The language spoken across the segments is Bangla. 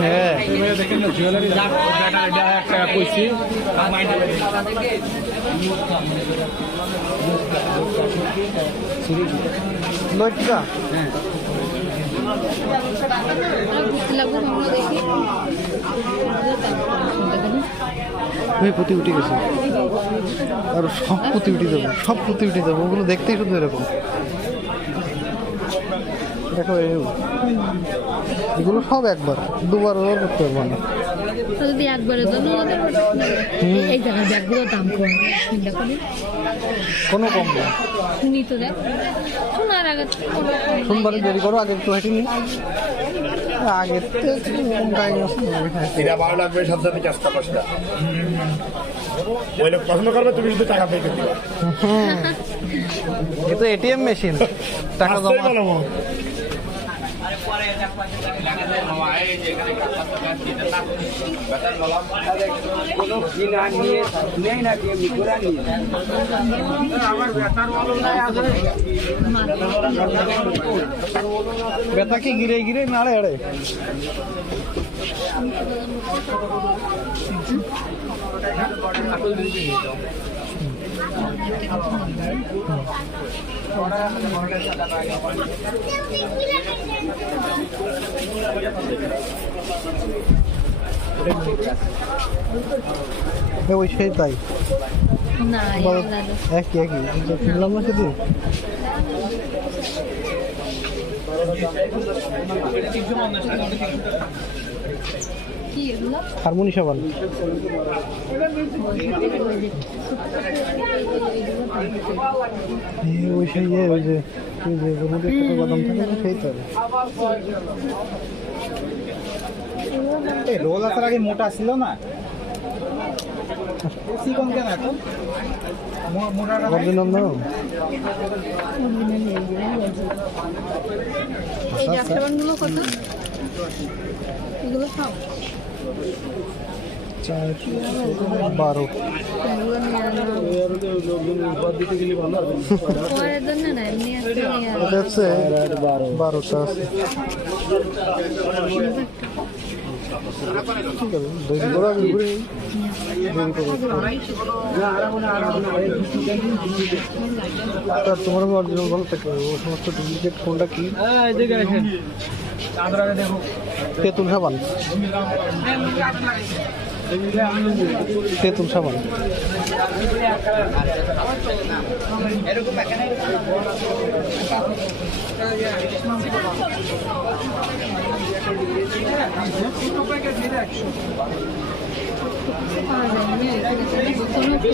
হ্যাঁ দেখেন না জুয়েলারি একটা কইছি লটকা পুঁতি উঠে গেছে আর সব পুঁতি উঠে যাবে ওগুলো দেখতেই শুধু এরকম দেখো এগুলো সব একবার দুবার ওর করতে পারবো না যদি একবারের জন্য এই জায়গায় ব্যাগগুলোর দাম কম কোনো কম না শুনি তো দেখ শোনার আগে সোমবারে দেরি করো আগে একটু হেঁটে নি আগে এটা ভালো লাগবে সাথে সাথে চেষ্টা করতে ওই লোক পছন্দ করবে তুমি শুধু টাকা পে করতে এ তো এটিএম মেশিন টাকা জমা ব্যথা কি গিরে গিরে নাড়ে আড়ে ওই সেই তাই না একই একই শুনলাম না সেদিন কি এগুলো হারমোনি সাবান ওই সেই ওই যে বাদাম থাকে সেই তো রোল আসার আগে মোটা ছিল না চিকন কেন এত অরিজিনাল এই জাফরানগুলো কত এগুলো সব 12 এগুলো নিয়ে পরের জন্য না এমনি আসতে নিয়ে এটা হচ্ছে 12টা আছে ঠিক আছে দেরি করে আমি ঘুরে তোমার অরিজিনাল ভালো থাকে ও সমস্ত ডুপ্লিকেট ফোনটা কি তেঁতুল সাবান তেঁতুল সাবান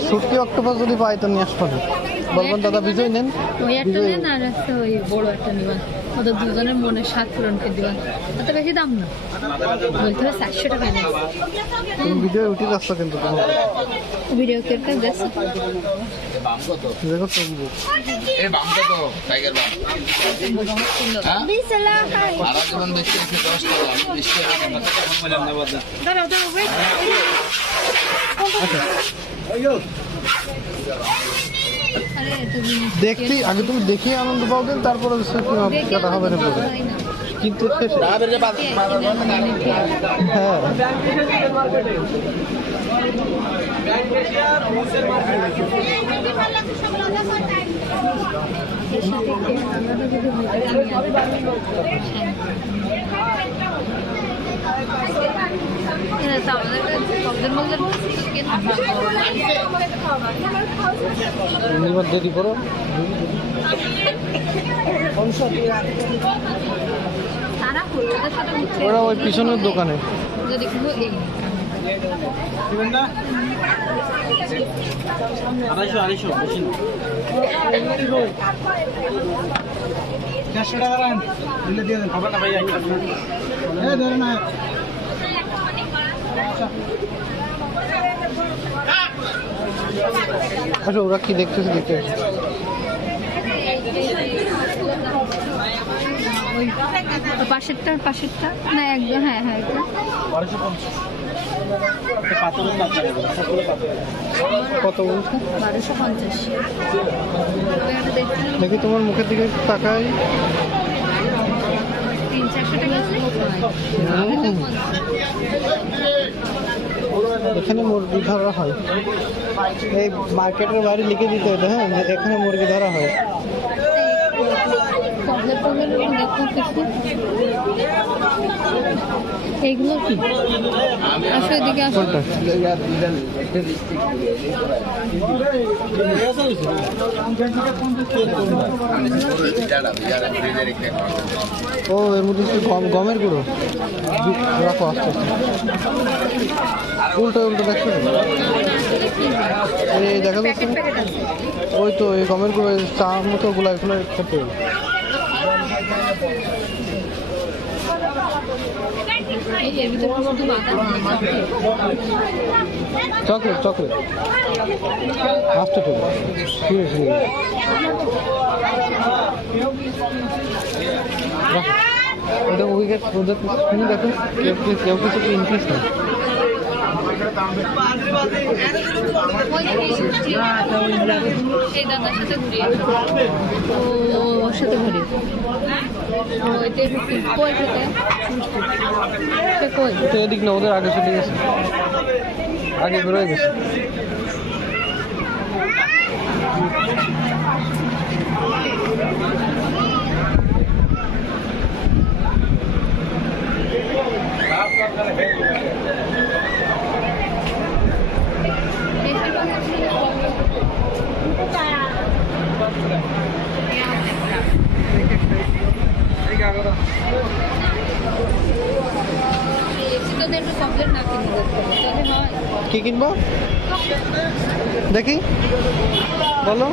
শুটকি অক্টোপাস যদি পাই তো নিয়ে আসতে হবে বলবেন দাদা বিজয় নেন ওই একটা নেন আর একটা ওই বড় একটা নিবেন ওদের দুজনের মনের স্বাদ পূরণ করে দিবেন অত বেশি দাম না বলতে হবে 400 টাকা নেন তুমি ভিডিও উঠে যাচ্ছ কিন্তু তোমার ভিডিও কেটে দেখছো দেখো তুমি এ বাম কত টাইগার বাম 20 লাখ আর যখন দেখতে 10 টাকা আমি 20 টাকা মতো কম বললাম না বাবা দাঁড়াও দাঁড়াও ওয়েট আরে তুমি দেখতে আগে তুমি দেখে আনন্দ পাও দেন তারপরে কথা হবে না বলে কিন্তু হ্যাঁ এবার দেরি করো ওরা ওই পিছনের দোকানে আচ্ছা ওরা কি দেখতেছে দেখতে পাশেরটা না একদম হ্যাঁ হ্যাঁ কত বলছো 1250 দেখি তোমার মুখের দিকে তাকাই এখানে মুরগি ধরা হয়, এই মার্কেটের বাইরে লিখে দিতে হতো, হ্যাঁ, যে এখানে মুরগি ধরা হয়। এইগুলো কি আসো, এদিকে আসো। কোনটা? ও এর মধ্যে হচ্ছে গমের গুঁড়ো। রাখো আস্তে আস্তে, উল্টো উল্টো দেখছো তো? এই দেখা যাচ্ছে না? ওই তো এই গমের গুঁড়ো, চা মতো গুলাই ফুলাই খেতে হবে। এর ভিতরে শুধু বাদাম চকলেট চকলেট আস্তে তো সিরিয়াসলি ওটা উইকেট ওদের তুমি দেখো কেউ কিছু ইনক্রিজ নেই। এই দাদার সাথে ঘুরিয়ে ওর সাথে ঘুরিয়ে ওইটাই কই খেতে সে কই তো এদিক না, ওদের আগে চলে গেছে, আগে বেরোয় গেছে। চকলেট না কিনে তাহলে হয়। কি কিনবো দেখি বলো।